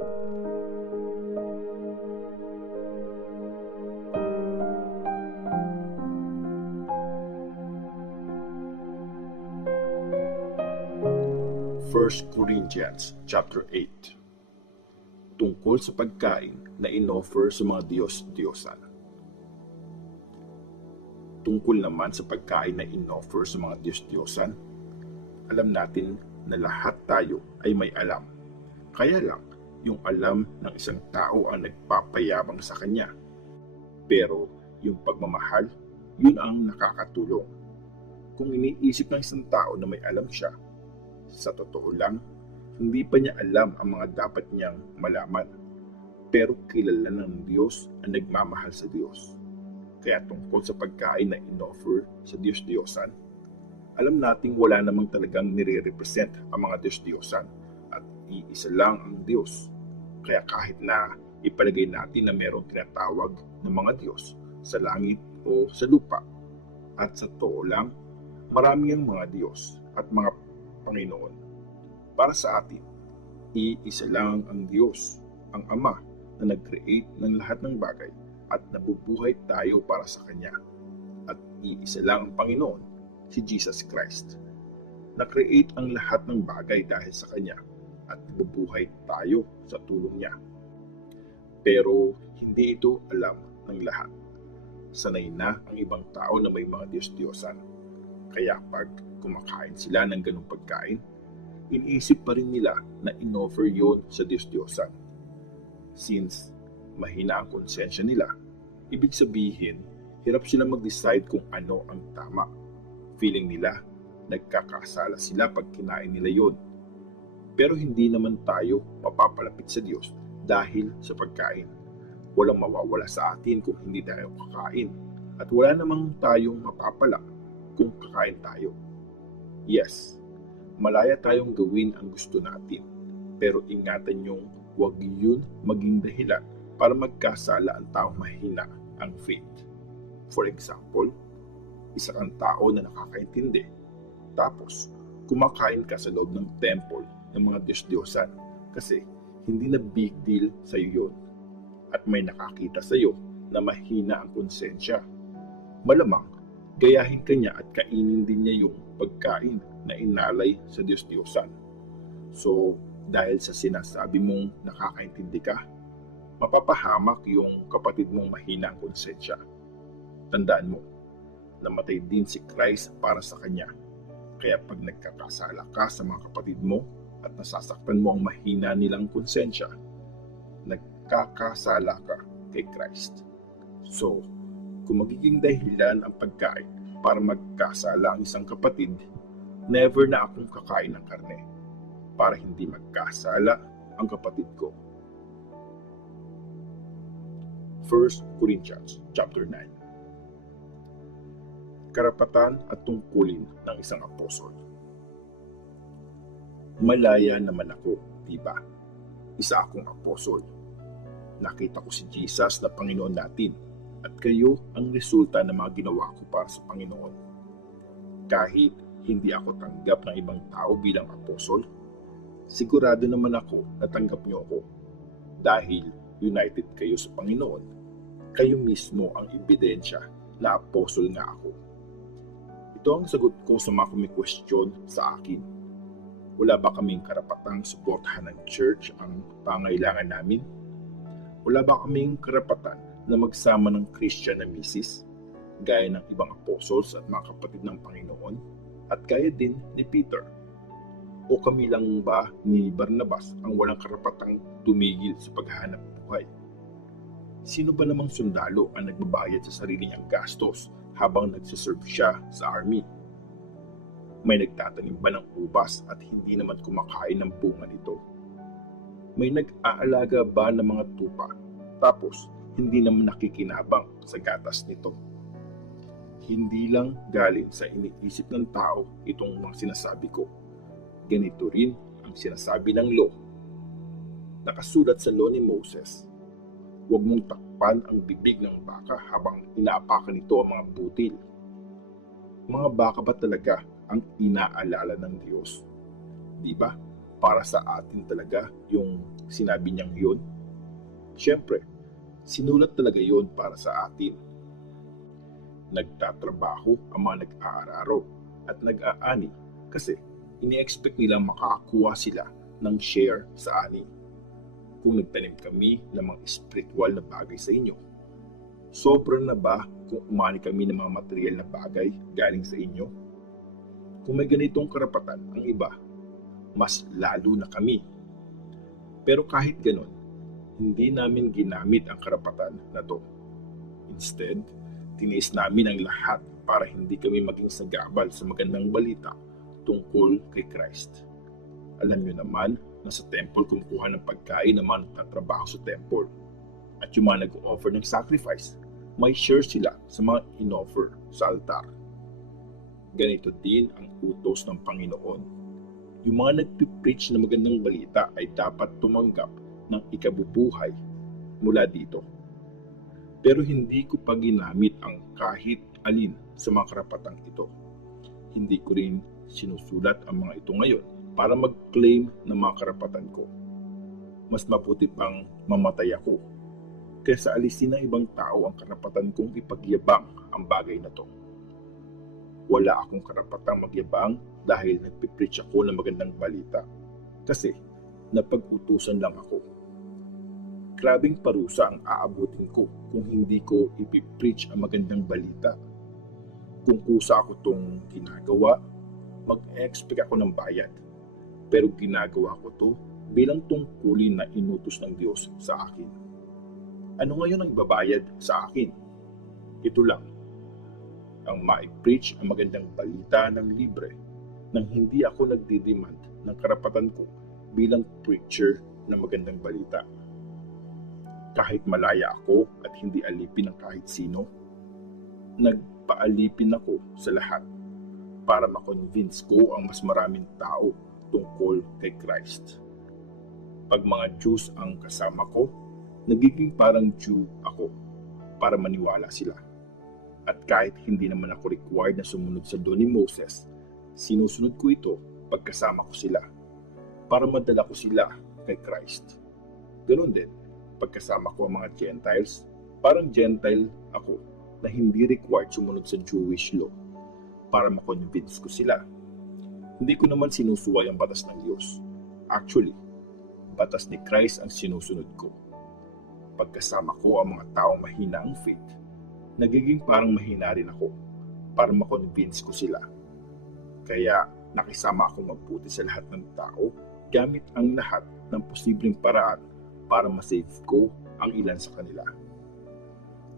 First Corinthians chapter 8, tungkol sa pagkain na inoffer sa mga Diyos-Diyosan. Tungkol naman sa pagkain na inoffer sa mga Diyos-Diyosan, alam natin na lahat tayo ay may alam. Kaya lang, yung alam ng isang tao ang nagpapayabang sa kanya. Pero yung pagmamahal, yun ang nakakatulong. Kung iniisip ng isang tao na may alam siya, sa totoo lang, hindi pa niya alam ang mga dapat niyang malaman. Pero kilala ng Diyos ang nagmamahal sa Diyos. Kaya tungkol sa pagkain na inoffer sa Diyos-Diyosan, alam nating wala namang talagang nire-represent ang mga Diyos-Diyosan at iisa lang ang Diyos. Kaya kahit na ipalagay natin na mayroong tinatawag ng mga Diyos sa langit o sa lupa, at sa totoo lang, marami ang mga Diyos at mga Panginoon. Para sa atin, iisa lang ang Diyos, ang Ama na nag-create ng lahat ng bagay at nabubuhay tayo para sa Kanya. At iisa lang ang Panginoon, si Jesus Christ. Na-create ang lahat ng bagay dahil sa Kanya at nabubuhay tayo sa tulong Niya. Pero hindi ito alam ng lahat. Sanay na ang ibang tao na may mga Diyos-Diyosan. Kaya pag kumakain sila ng ganong pagkain, iniisip pa rin nila na inoffer yun sa Diyos-Diyosan. Since mahina ang konsensya nila, ibig sabihin, hirap sila mag-decide kung ano ang tama. Feeling nila, nagkakasala sila pag kinain nila yun. Pero hindi naman tayo mapapalapit sa Diyos dahil sa pagkain. Walang mawawala sa atin kung hindi tayo kakain. At wala namang tayong mapapala kung kakain tayo. Yes, malaya tayong gawin ang gusto natin, pero ingatan yung huwag yun maging dahilan para magkasala ang taong mahina ang faith. For example, isa kang tao na nakakaintindi, tapos kumakain ka sa loob ng temple ng mga Diyos-Diyosan kasi hindi na big deal sa iyo yun. At may nakakita sa iyo na mahina ang konsensya. Malamang, gayahin ka niya at kainin din niya yung pagkain na inalay sa Diyos-Diyosan. So, dahil sa sinasabi mong nakakaintindi ka, mapapahamak yung kapatid mong mahina ang konsensya. Tandaan mo, namatay din si Christ para sa kanya. Kaya pag nagkakasala ka sa mga kapatid mo at nasasaktan mo ang mahina nilang konsensya, nagkakasala ka kay Christ. So, kung magiging dahilan ang pagkain para magkasala ang isang kapatid, never na akong kakain ng karne para hindi magkasala ang kapatid ko. 1 Corinthians chapter 9. Karapatan at tungkulin ng isang apostol. Malaya naman ako, diba? Isa akong apostol. Nakita ko si Jesus na Panginoon natin at kayo ang resulta ng mga ginawa ko para sa Panginoon. Kahit hindi ako tanggap ng ibang tao bilang apostol, sigurado naman ako na tanggap niyo ako. Dahil united kayo sa Panginoon, kayo mismo ang ebidensya na apostol nga ako. Ito ang sagot ko sa mga kumikwestiyon sa akin. Wala ba kaming karapatang suportahan ng church ang pangailangan namin? Wala ba kaming karapatan na magsama ng Christian na misis, gaya ng ibang apostles at mga kapatid ng Panginoon, at gaya din ni Peter? O kami lang ba ni Barnabas ang walang karapatang tumigil sa paghahanap buhay? Sino ba namang sundalo ang nagbabayad sa sarili niyang gastos habang nagsiserve siya sa army? May nagtatanim ba ng ubas at hindi naman kumakain ng bunga nito? May nag-aalaga ba ng mga tupa tapos hindi naman nakikinabang sa gatas nito? Hindi lang galing sa iniisip ng tao itong mga sinasabi ko. Ganito rin ang sinasabi ng law. Nakasulat sa law ni Moses, huwag mong takpan ang bibig ng baka habang inaapakan nito ang mga butil. Mga baka ba talaga ang inaalala ng Diyos? Di ba? Para sa atin talaga yung sinabi niyang yun? Siyempre, sinulat talaga yun para sa atin. Nagtatrabaho ang mga nag-aararo at nag-aani kasi ini-expect nilang makakakuha sila ng share sa ani. Kung nagtanim kami ng mga spiritual na bagay sa inyo, sobra na ba kung umani kami ng mga material na bagay galing sa inyo? Kung may ganitong karapatan ang iba, mas lalo na kami. Pero kahit ganon, hindi namin ginamit ang karapatan na to. Instead, tiniis namin ang lahat para hindi kami maging sagabal sa magandang balita tungkol kay Christ. Alam niyo naman na sa temple kumukuha ng pagkain ng mga nagtatrabaho sa temple. At yung mga nag-offer ng sacrifice, may share sila sa mga in-offer sa altar. Ganito din ang utos ng Panginoon. Yung mga nagpipreach na magandang balita ay dapat tumanggap ng ikabubuhay mula dito. Pero hindi ko pa ginamit ang kahit alin sa mga karapatang ito. Hindi ko rin sinusulat ang mga ito ngayon para mag-claim ng mga karapatan ko. Mas mabuti pang mamatay ako kaysa alisin ng ibang tao ang karapatan kong ipagyabang ang bagay na to. Wala akong karapatang magyabang dahil nagpipreach ako ng magandang balita kasi napag-utusan lang ako. Grabing parusa ang aabutin ko kung hindi ko ipipreach ang magandang balita. Kung kusa ako tong ginagawa, mag-expect ako ng bayad. Pero ginagawa ko to bilang tungkulin na inutos ng Diyos sa akin. Ano ngayon ang ibabayad sa akin? Ito lang, ang ma-preach ang magandang balita ng libre nang hindi ako nagdidemand ng karapatan ko bilang preacher ng magandang balita. Kahit malaya ako at hindi alipin ng kahit sino, nagpaalipin ako sa lahat para makonvince ko ang mas maraming tao tungkol kay Christ. Pag mga Jews ang kasama ko, nagiging parang Jew ako para maniwala sila. At kahit hindi naman ako required na sumunod sa law ni Moses, sinusunod ko ito pagkasama ko sila para madala ko sila kay Christ. Ganon din, pagkasama ko ang mga Gentiles, parang Gentile ako na hindi required sumunod sa Jewish law para makonvince ko sila. Hindi ko naman sinusuway ang batas ng Diyos. Actually, batas ni Christ ang sinusunod ko. Pagkasama ko ang mga taong mahina ang faith, nagiging parang mahina rin ako para makonvince ko sila. Kaya nakisama akong mabuti sa lahat ng tao gamit ang lahat ng posibleng paraan para masave ko ang ilan sa kanila.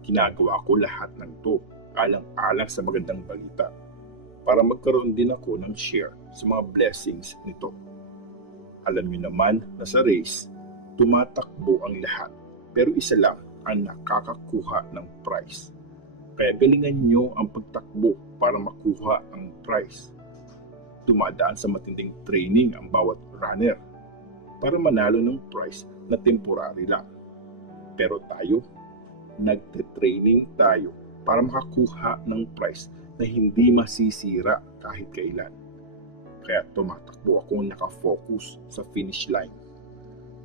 Ginagawa ko lahat ng to alang-alang sa magandang balita para magkaroon din ako ng share sa mga blessings nito. Alam niyo naman na sa race, tumatakbo ang lahat pero isa lang ang nakakakuha ng prize. Kaya galingan niyo ang pagtakbo para makuha ang prize. Dumadaan sa matinding training ang bawat runner para manalo ng prize na temporary lang. Pero tayo, nagte-training tayo para makakuha ng prize na hindi masisira kahit kailan. Kaya tumatakbo akong nakafocus sa finish line.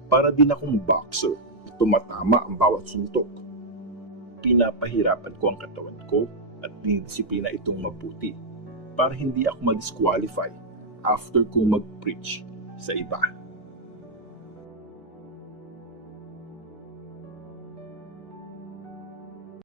Para din akong boxer na tumatama ang bawat suntok. Pinapahirapan ko ang katawan ko at dinidisiplina itong mabuti para hindi ako ma-disqualify after kong mag-preach sa iba.